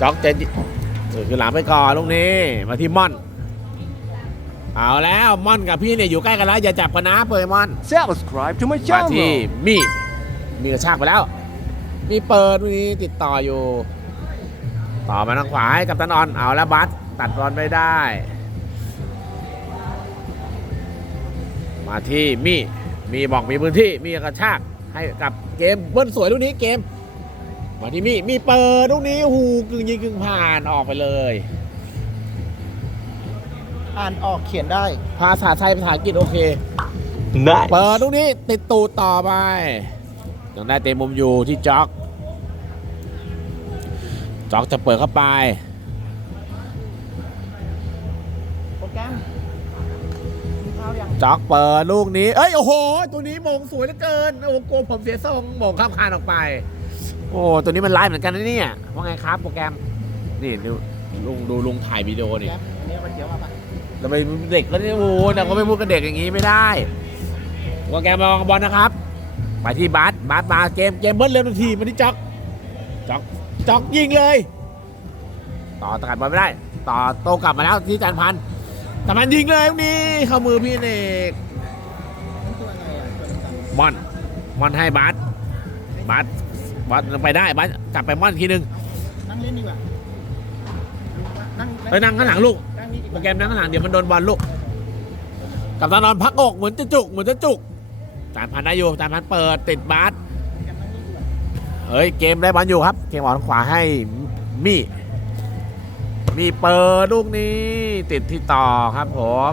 จ็อกจะเออคือหลังไปก่อนลูกนี้มาที่ม่อน เอาแล้วม่อนกับพี่เนี่ยอยู่ใกล้กันแล้วอย่าจับกันนะเปย์ม่อน Subscribe to my มาที่ channel. มีมีกระชากไปแล้ว มีเปิดลูกนี้ติดต่ออยู่ ต่อมาทางขวาให้กับตันออนเอาแล้วบัสตัดบอลไม่ได้ มาที่มีมีบอกมีพื้นที่มีกระชากให้กับเกมเบิ้ลสวยลูกนี้เกม มาที่มีมีเปิดลูกนี้โอ้โหูกึ่งยิงกึ่งผ่านออกไปเลย อ่านออกเขียนได้ ภาษาไทยภาษาอังกฤษโอเค Nice. เปิดลูกนี้ติดตูดต่อไปยังได้เต็มมุมอยู่ที่จ็อกจ็อกจะเปิดเข้าไปโปรแกรมมีข้าวยังจ็อกเปิดลูกนี้ เอ้ยโอ้โห ตัวนี้มงสวยเหลือเกินโอ้โหกลัวผมเสียทรงมงข้ามคานออกไป โอ้ตัวนี้มันไลฟ์เหมือนกันนะเนี่ยว่าไงครับโปรแกรมนี่ดูลุงดูลุงถ่ายวิดีโอนี่แกมอันนี้เอาไปเขียวมาปะทำไมเด็กแล้วเนี่ยโอ้โหแต่ก็ไม่พูดกับเด็กอย่างนี้ไม่ได้โปรแกรมมองบอลนะครับ ไปที่บาสบาสมาเกมเกมเบิ้ลเร็วทันทีมาที่จ็อกจ็อกจ็อกยิงเลย ต่อตะกัดบอลไม่ได้ ต่อโตกลับมาแล้วที่จานพันแต่มันยิงเลยลูกนี้เข้ามือพี่เนกนั่นตัวอะไรอะตัวดำมอนมอนให้บาสบาส บาสไปได้บาสกลับไปมอนอีกทีหนึงๆนั่งเล่นดีกว่านั่งไปนั่งข้างหลังลูกนั่งนี่ดีกโปรว่าแกรมนั่งข้างหลังเดี๋ยวมันโดนบอลลูกกับตานอนพักอกเหมือนจะจุกเหมือนจะจุกจานพันได้อยู่จานพันเปิดติดบาสโปรแกรมนั่งนี่ดีกว่าเฮ้ยเกมได้บอลอยู่ครับ เกมออกทางขวาให้มีมีเปิดลูกนี้ ติดที่ต่อครับผม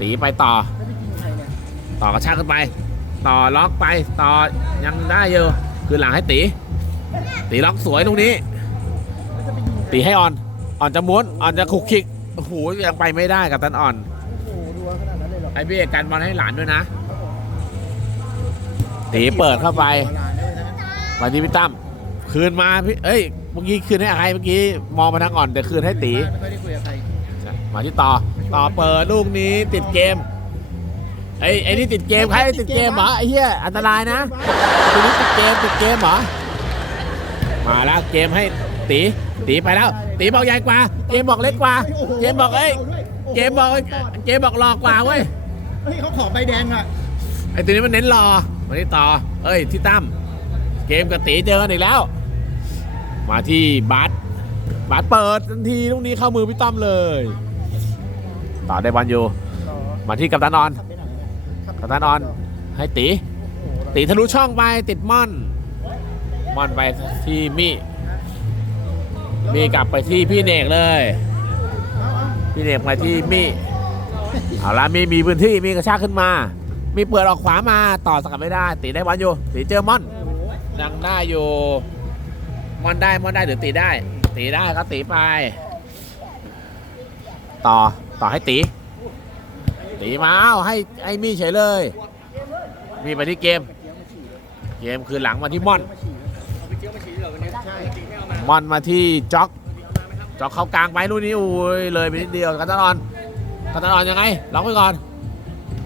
ตีไปต่อ ไม่ได้กินใครเนี่ยต่อกระชากขึ้นไป ต่อล็อกไปต่อยังได้อยู่ คือหลังให้ตี ตีล็อกสวยตรงนี้ ตีให้อ่อน อ่อนจะม้วน อ่อนจะขุกคิกโอ้โหยังไปไม่ได้กับตันอ่อนโอ้พี่เอกกันบอลให้หลานด้วยนะ ตีเปิดเข้าไปหันได้เลยนะมาที่พี่ตั้มคืนมาพี่ เอ้ย เมื่อกี้คืนให้ใครเมื่อกี้มองมาทางอ่อนแต่คืนให้ตี มาที่ต่อ ต่อเปิดลูกนี้ติดเกม ไอ้ไอ้นี่ติดเกมใครติดเกมเหรอไอ้เหี้ยอันตรายนะตัวนี้ติดเกมติดเกมเหรอมาแล้วเกมให้ตีตีไปแล้ว ตีบอกใหญ่กว่า เกมบอกเล็กกว่า เกมบอกเอ้ยเกมบอกเกมบอกหลอกกว่าเว้ยเฮ้ยเขาขอใบแดงอะไอ้ตัวนี้มันเน้นรอมาที่ต่อ เอ้ยที่ตั้มเกมกับตีเจอกันอีกแล้ว มาที่บัสบัสเปิดทันทีลูกนี้เข้ามือพี่ตั้มเลย ต่อได้บอลอยู่ต่อมาที่กัปตันออน ขับไปไหนเนี่ยขับกัปตันออนให้ตีตีทะลุช่องไปติดม่อน ม่อนไปที่มี่มีกลับไปที่พี่เนกเลย พี่เนกไปที่มี่เอาละมีมีพื้นที่มีกระชากขึ้นมา มีเปิดออกขวามาต่อสกัดไม่ได้ ตีได้บอลอยู่ตีเจอม่อนยังได้อยู่ม่อนได้ม่อนได้หรือตีได้ ตีได้ก็ตีไป ต่อต่อให้ตี ตีมาอ้าให้ไอ้มี่เฉยเลย มีไปที่เกม เกมคือหลังมาที่ม่อนม่อนมาที่จ็อกจ็อกเข้ากลางไปนู่นนี่โอ้ยเลยไปนิดเดียวกัตตานอนกัตตานอนยังไงล็อกไว้ก่อน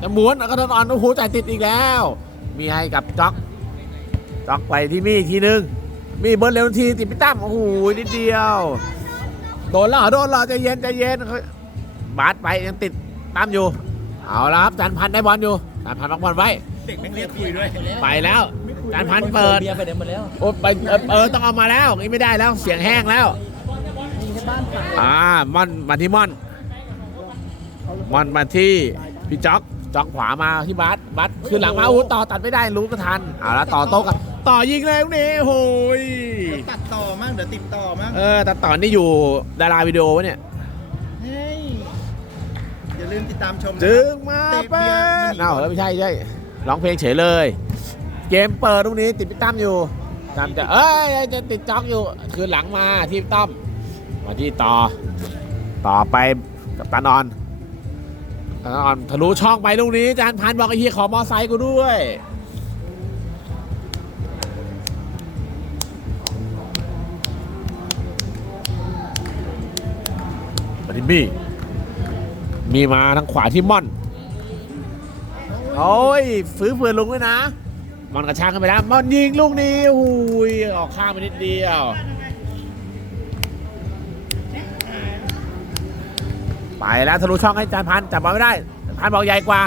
จะหมุนกัตตานอนโอ้โหจ่ายติดอีกแล้ว มีให้กับจ็อกจ็อกไปที่มี่อีกทีนึงมีเบิร์ดเร็วทีติดพี่ตั้มโอ้โหนิดเดียวโดนแล้วโดนแล้วใจเย็นใจเย็นบาสไปยังติดตั้มอยู่ เอาละครับจานพันธุ์ได้บอลอยู่จานพันธุ์ล็อกบอลไว้ เด็กแม่งเรียกคุยด้วยไปแล้วจานพันธุ์เปิดเบียร์ไปเดี๋ยวหมดแล้วโอ้ไปเออเออต้องเอามาแล้วนี่ไม่ได้แล้วเสียงแห้งแล้วยิงที่บ้านผ่านอ่าม่อนมาที่ม่อนม่อนมาที่พี่จ๊อกจ๊อกขวามาที่บัสบัสคือหลังมาโอ้โหต่อตัดไม่ได้รู้ก็ทันเอาละต่อโต๊ะกันต่อยิงเลยลูกนี่โอ้ยตัดต่อมั่งเดี๋ยวติดต่อมั่งเออแต่ต่อนี่อยู่ดาราวิดีโอวะเนี่ยเฮ้ยอย่าลืม ติดตามชมนะจึงมาเตะเบีเป็ยร์มันนหนีเอาเออไม่ใช่ใช่ร้องเพลงเฉยเลย เกมเปิดตรงนี้ติดพี่ตั้มอยู่ตั้มจะเอ้ยจะติดจ๊อกอยู่คือหลังมาที่พี่ตั้มมาที่ต่อ ต่อไปกับตานอนตานอนทะลุช่องไปลูกนี้จานพันบอกไอ้เฮียขอมอไซค์กูด้วยมาที่มี่ มีมาทางขวาที่ม่อน โอ้ยฟื้นเฟือลุงด้วยนะม่อนกระชากขึ้นไปแล้วม่อนยิงลูกนี้หูยออกข้างไปนิดเดียวไปแล้วทะลุช่องให้จานพันจับบอลไม่ได้พันบอกใหญ่กว่า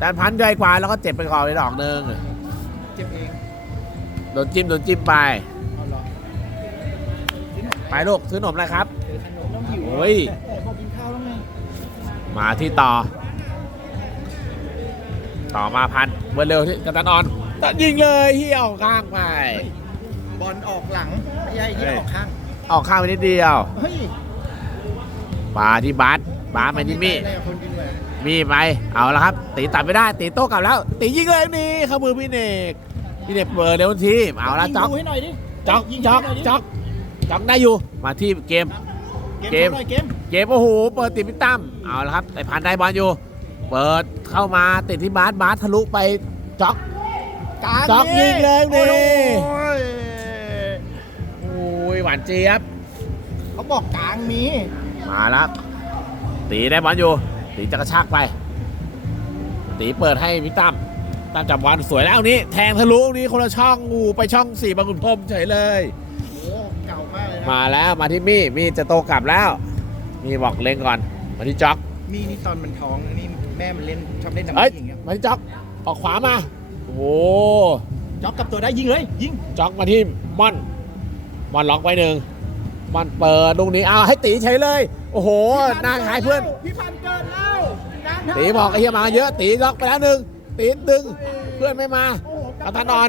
จานพันใหญ่กว่าแล้วก็เจ็บไปก่อนไปดอกหนึ่งเจ็บเองโดนจิ้มโดนจิ้มไปไปลูกซื้อขนมอะไรครับโอ้ย มาที่ต่อ ต่อมาพันเบอร์เร็วที่กัปตันออนตัดยิงเลยที่ออกข้างไป บอลออกหลังไม่ใช่ที่เฮ้ยออกข้าง ออกข้างไปนิดเดียวเฮ้ยมาที่บาสบาสไปที่มี่อะไรกับคนกินเลยมีไป เอาละครับ ตีตัดไม่ได้ ตีโต้กลับแล้ว ตียิงเลยนี่เข้ามือพี่เนกพี่เนกเปิดเร็วทีมเอาละยิงจ็อกดูให้หน่อยดิจ็อกยิงจ็อกให้หน่ยดิจ็อกจ็อกได้อยู่ มาที่เกม เกเกมมหน่อย เกมเกมโอ้โหเปิดติดพี่ตั้มเอาละครับไอพันได้บอลอยู่ เปิดเข้ามาติดที่บาสบาสทะลุไปจ็อกกลางจ็อกยิงเลยนี่โอ้ยโอ้ยหวานเจี๊ยบเขาบอกกลางมีมาแล้วตีได้บอลอยู่ตีจะกระชากไป ตีเปิดให้พี่ตั้มตั้มจับบอลสวยแล้วนี้ แทงทะลุนี้คนละช่องงูไปช่องสี่บางขุนพรหมเฉยเลยโอ้เก่ามากเลยนะมาแล้วมาที่มี่มี่จะโตกลับแล้ว มี่บอกเล่นก่อนมาที่จ็อกมีนี่ตอนมันท้องนี่แม่มันเล่นชอบเล่นน้ำเอ้ยอย่างเงี้ยมาที่จ็อกออกขวามาโอ้โหจ็อกกับตัวได้ยิงเลย ยิงจ็อกมาที่ม่อนม่อนล็อกไว้หนึ่งม่อนเปิดลูกนี้เอาให้ตีเฉยเลย โอ้โหหน้าคล้ายเพื่อนพี่พันเกินแล้วกลางทางตีบอกไอ้เหี้ยมาเยอะตีล็อกไปแล้วหนึ่งตีดึงเพื่อนไม่มาโอ้โหเอาตานอน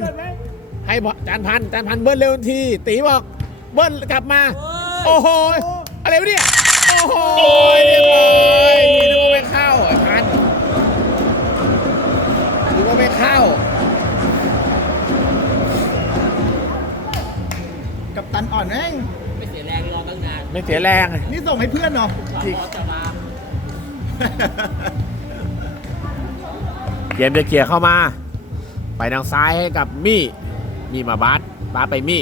ให้บอลจานพันจานพันเบิ้ลเร็วทันทีตีบอกเบิ้ลกลับมา โอ้โห อะไรวะเนี่ย โอ้โหเรียบร้อยนึกว่าไม่เข้าไอ้พันนึกว่าไม่เข้า กับตันอ่อนแม่งไม่เสียแรงนี่ส่งให้เพื่อนเนาะเกมเดเกียร์เข้ามา ไปทางซ้ายให้กับมี่ มี่มาบาสบาสไปมี่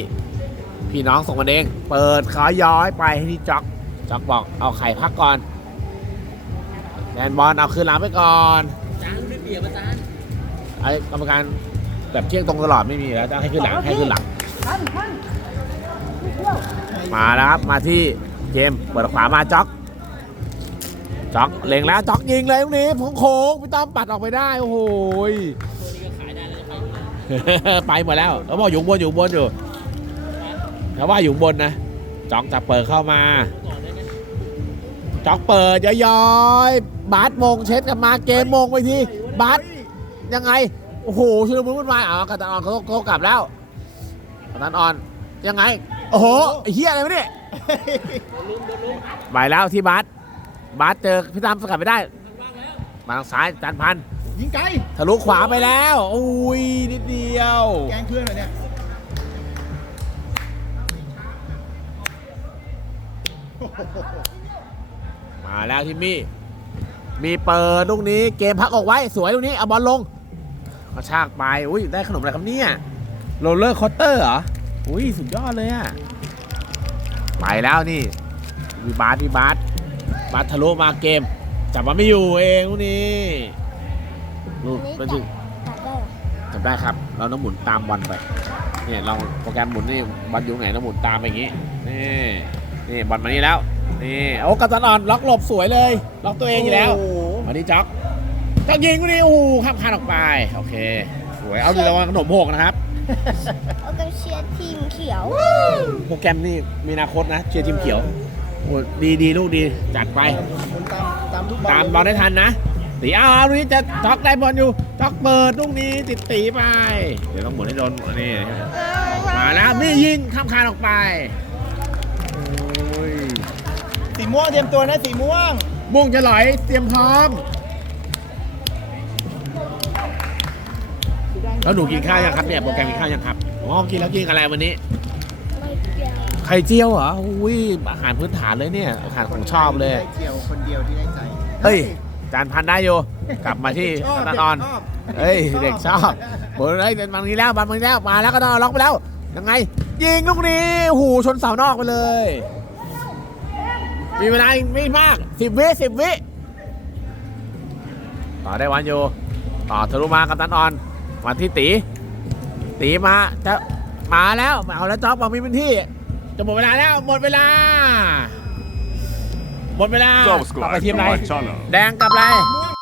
พี่น้องส่งกันเอง เปิดขาย้อยไปให้ที่จ็อก จ็อกบอกเอาไข่พักก่อนแดนบอลเอาคืนหลังไปก่อนจานไม่เปรียบอาจารย์ไอ้กรรมการแบบเที่ยงตรงตลอดไม่มีแล้วจะให้ขึ้นหลังให้ขึ้นหลัง มาแล้วครับมาที่เกมเปิดขวามาจ็อกจ็อกเล็งแล้วจ็อกยิงเลยตรงนี้ผมโค้งพี่ต้อมปัดออกไปได้โอ้โหยตัวนี้ก็ขายได้แล้วจะไปไหนไปหมดแล้วเขาบอกอยู่ข้างบนอยู่ข้างบนอยู่เขาว่าอยู่ข้างบนนะจ็อกจะเปิดเข้ามาก่อนได้ไหม จ็อกเปิดย้อยๆบาสมงเช็ดกลับมาเกมมงไปทีบาสยังไง โอ้โหชุลมุนวุ่นวายอ๋อกระตันออนเขาเขากลับแล้วกระตันออนยังไง โอ้โหไอ้เหี้ยอะไรวะเนี่ยไปแล้วที่บาสบาสเจอพี่ตามสกัดไม่ได้ว่างแล้วมาทางซ้ายจานพันยิงไกลทะลุขวาไปแล้วอุ้ยนิดเดียว แกล้งเพื่อนเลยเนี่ย มาแล้วที่มี่ มีเปิดลูกนี้เกมพักออกไว้สวยลูกนี้เอาบอลลงกระชากไปอุ้ยได้ขนมอะไรครับเนี่ยโรลเลอร์คอตเตอร์เหรออุ้ยสุดยอดเลยอะไปแล้วนี่มีบาสมีบาสบาสทะลุมาเกมจับมาไม่อยู่เองลูกนี้ลูกมันถึงจับได้ครับ เราต้องหมุนตามบอลไปเนี่ยเราโปรแกรมหมุนนี่บอลอยู่ไหนเราหมุนตามไปอย่างงี้นี่นี่บอลมานี่แล้ว นี่โอ้กัปตันออนล็อกหลบสวยเลย ล็อกตัวเองอยู่แล้วโโห มาที่จ็อกจ็อกยิงลูกนี้โอ้โหข้ามคานออกไปโอเค สวยเอาดูระวังขนมหกนะครับเอากันเชียร์ทีมเขียว โปรแกรมนี่มีอนาคตนะเชียร์ทีมเขียวโอ้ดีดีลูกดีจัดไป หมุนตามตามทุกบอลตามบอลได้ทันนะตีเอาเอาลูกนี้จะจ็อกได้บอลอยู่จ็อกเปิดลูกนี้ติดตีไป เดี๋ยวต้องหมุนให้โดนนี่มาแล้วนี่ยิงข้ามคานออกไปโอ้ย สีม่วงเตรียมตัวนะสีม่วง ม่วงจะไหลอยเตรียมพร้อม แล้วหนูกินข้าวยังครับเนี่ยโปรแกรมกินข้าวยังครับอ๋อกินแล้วกินอะไรวันนี้ ไม่เกี่ยวไข่เจียวเหรออุ้ยอาหารพื้นฐานเลยเนี่ยอาหารของชอบเลย ได้เที่ยวคนเดียวที่ได้ใจเฮ้ยจานพันได้อยู่กลับมาที่ชอบตะนอนชบเฮ้ยเด็กชอบโอ้ยเฮ้ยเป็นบางนี้แล้วบางนี้แล้วมาแล้วก็นอนล็อกไปแล้วยังไง ยิงลูกนี้หูชนเสานอกไปเลย มีเวลาอีกไม่มากสิบวิสิบวิต่อได้วันอยู่ ต่อทะลุมากับตันออนมาที่ตี ตีมาจะมาแล้วเอาแล้วจ็อบบอกมีพื้นที่จะหมดเวลาแล้วหมดเวลา หมดเวลาต่อไป Subscribe ทีม to อะไร my channel. แดงกับอะไร ม่